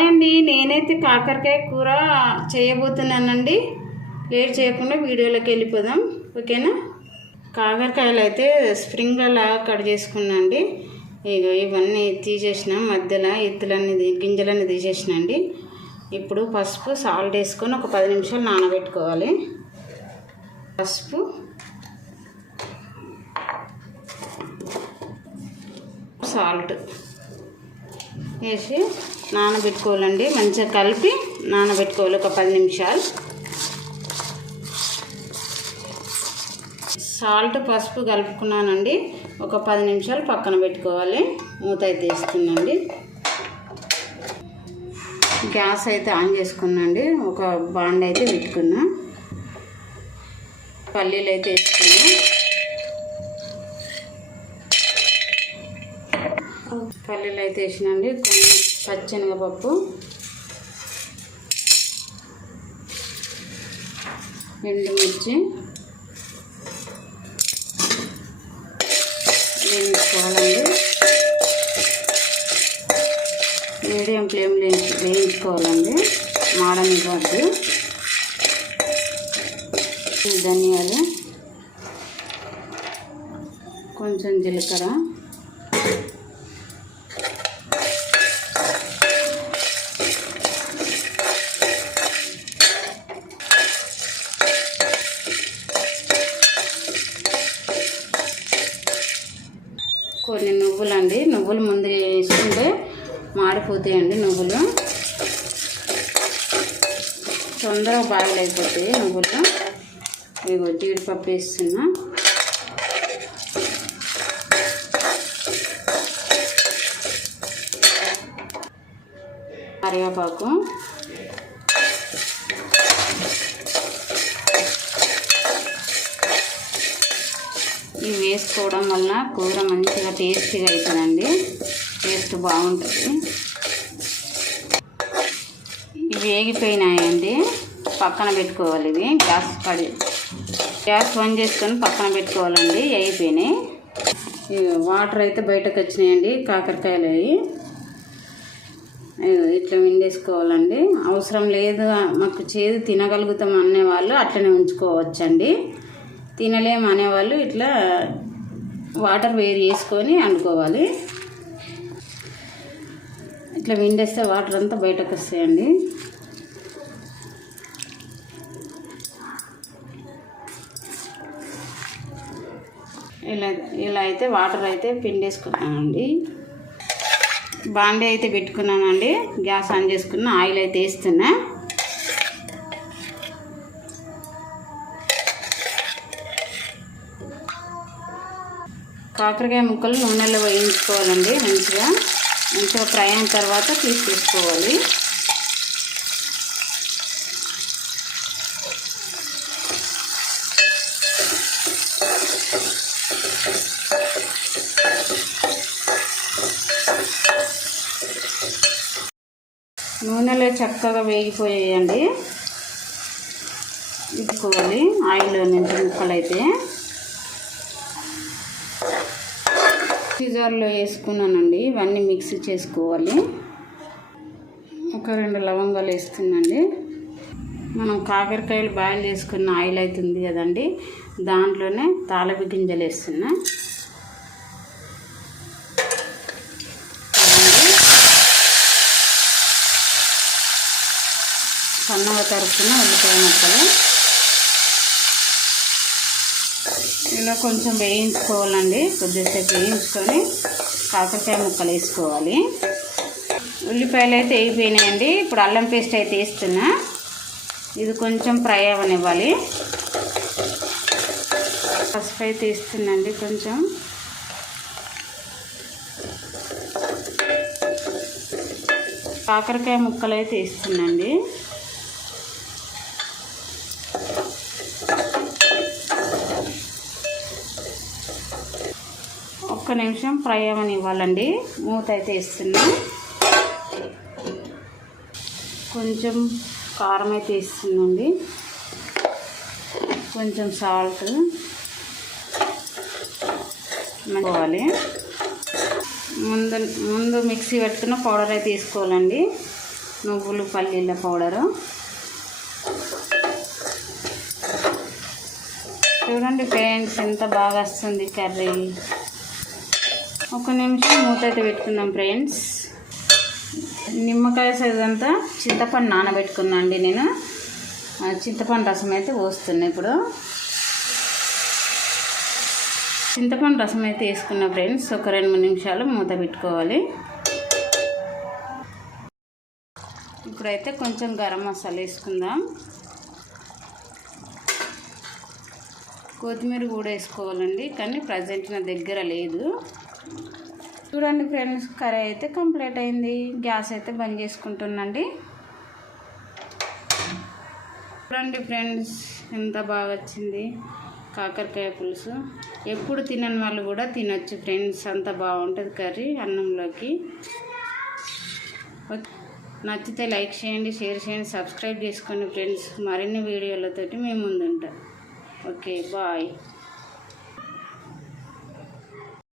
Hi అండి. నేనైతే కాకరకాయ కూర చేయబోతున్నానండి. లేట్ చేయకుండా వీడియోలోకి వెళ్ళిపోదాం. ఓకేనా? కాకరకాయలు అయితే స్ప్రింగ్లలాగా కట్ చేసుకున్నాండి ఇగో ఇవన్నీ తీసేసిన మధ్యలో ఎత్తులన్నీ గింజలన్నీ తీసేసిన అండి ఇప్పుడు పసుపు సాల్ట్ వేసుకొని ఒక పది నిమిషాలు నానబెట్టుకోవాలి. పసుపు. సాల్ట్ వేసి నానబెట్టుకోవాలండి. మంచిగా కలిపి నానబెట్టుకోవాలి ఒక పది నిమిషాలు. సాల్ట్ పసుపు కలుపుకున్నానండి. ఒక పది నిమిషాలు పక్కన పెట్టుకోవాలి. మూత అయితే వేస్తుందండి. గ్యాస్ అయితే ఆన్ చేసుకున్నాండి ఒక బాండ్ అయితే పెట్టుకున్నా. పల్లీలు అయితే వేసుకున్నాను పల్లీలు అయితే వేసినండి. కొన్ని పచ్చెనగపప్పు. ఎండుమిర్చి. వేయించుకోవాలండి మీడియం ఫ్లేమ్లో వేయించుకోవాలండి. మాడని కాదు ధనియాలు. కొంచెం జీలకర్ర కొన్ని నువ్వులండి నువ్వులు ముందు వేసుకుంటే మాడిపోతాయండి నువ్వులు. తొందరగా బాయిల్ అయిపోతాయి నువ్వులు. ఇగో జీడిపప్పు వేస్తున్నా. కరివేపాకు. ఇవి వేసుకోవడం వలన కూర మంచిగా టేస్టీగా అవుతుందండి టేస్ట్ బాగుంటుంది. ఇవి వేగిపోయినాయండి. పక్కన పెట్టుకోవాలి ఇవి. గ్యాస్ పడి గ్యాస్ బంద్ చేసుకొని పక్కన పెట్టుకోవాలండి. అయిపోయినాయి వాటర్ అయితే బయటకు వచ్చినాయండి. కాకరకాయలు అవి ఇట్లా విండేసుకోవాలండి. అవసరం లేదు. మాకు చేదు తినగలుగుతాం అనేవాళ్ళు అట్లనే ఉంచుకోవచ్చండి. తినలేము అనేవాళ్ళు ఇట్లా వాటర్ వేరు చేసుకొని వండుకోవాలి. ఇట్లా విండేస్తే వాటర్ అంతా బయటకు వస్తాయండి. ఇలా ఇలా అయితే వాటర్ అయితే పిండేసుకున్నానండి బాండీ అయితే పెట్టుకున్నానండి. గ్యాస్ ఆన్ చేసుకున్న ఆయిల్ అయితే వేస్తున్నా. కాకరకాయ ముక్కలు నూనెలో వేయించుకోవాలండి మంచిగా. మంచిగా ఫ్రై అయిన తర్వాత తీసి తీసుకోవాలి నూనెలో చక్కగా వేగిపోయాయండి. తీసుకోవాలి. ఆయిల్లో నుంచి ముక్కలు అయితే జార్లో వేసుకున్నానండి. ఇవన్నీ మిక్స్ చేసుకోవాలి. ఒక రెండు లవంగాలు వేస్తుందండి మనం కాకరకాయలు బాయిల్ చేసుకున్న ఆయిల్ అవుతుంది కదండి. దాంట్లోనే తాళపు గింజలు వేస్తున్నా. సన్నగా తరుపున ఉల్లిపాయ ముక్కలు. ఇలా కొంచెం వేయించుకోవాలండి. కొద్దిసేపు వేయించుకొని కాకరకాయ ముక్కలు వేసుకోవాలి. ఉల్లిపాయలు అయితే వేగిపోయినాయండి ఇప్పుడు అల్లం పేస్ట్ అయితే వేస్తున్నా. ఇది కొంచెం ఫ్రై అవ్వనివ్వాలి. పసుపు అయితే వేస్తుందండి కొంచెం. కాకరకాయ ముక్కలు అయితే వేస్తుందండి ఒక్క నిమిషం ఫ్రై అవ్వని ఇవ్వాలండి మూత అయితే ఇస్తున్నా కొంచెం కారం అయితే ఇస్తుందండి కొంచెం సాల్ట్ పోవాలి. ముందు ముందు మిక్సీ పెట్టుకున్న పౌడర్ అయితే తీసుకోవాలండి నువ్వులు పల్లీల పౌడరు. చూడండి ఫ్రెండ్స్ ఎంత బాగా వస్తుంది కర్రీ. ఒక నిమిషం మూత అయితే పెట్టుకుందాం ఫ్రెండ్స్. నిమ్మకాయ సైజ్ అంతా చింతపండు నానబెట్టుకున్నా అండి నేను చింతపండు రసం అయితే పోస్తున్నా ఇప్పుడు. చింతపండు రసం అయితే వేసుకున్నా ఫ్రెండ్స్ ఒక రెండు మూడు నిమిషాలు మూత పెట్టుకోవాలి. ఇప్పుడైతే కొంచెం గరం మసాలా వేసుకుందాం. కొత్తిమీర కూడా వేసుకోవాలండి కానీ ప్రజెంట్ నా దగ్గర లేదు. చూడండి ఫ్రెండ్స్ కర్రీ అయితే కంప్లీట్ అయింది. గ్యాస్ అయితే బంద్ చేసుకుంటున్నాండి. చూడండి ఫ్రెండ్స్ ఎంత బాగా వచ్చింది కాకరకాయ పులుసు. ఎప్పుడు తినని వాళ్ళు కూడా తినొచ్చు ఫ్రెండ్స్ అంత బాగుంటుంది కర్రీ అన్నంలోకి. నచ్చితే లైక్ చేయండి షేర్ చేయండి సబ్స్క్రైబ్ చేసుకోండి ఫ్రెండ్స్. మరిన్ని వీడియోలతోటి మేము ముందుంటాం. Okay bye.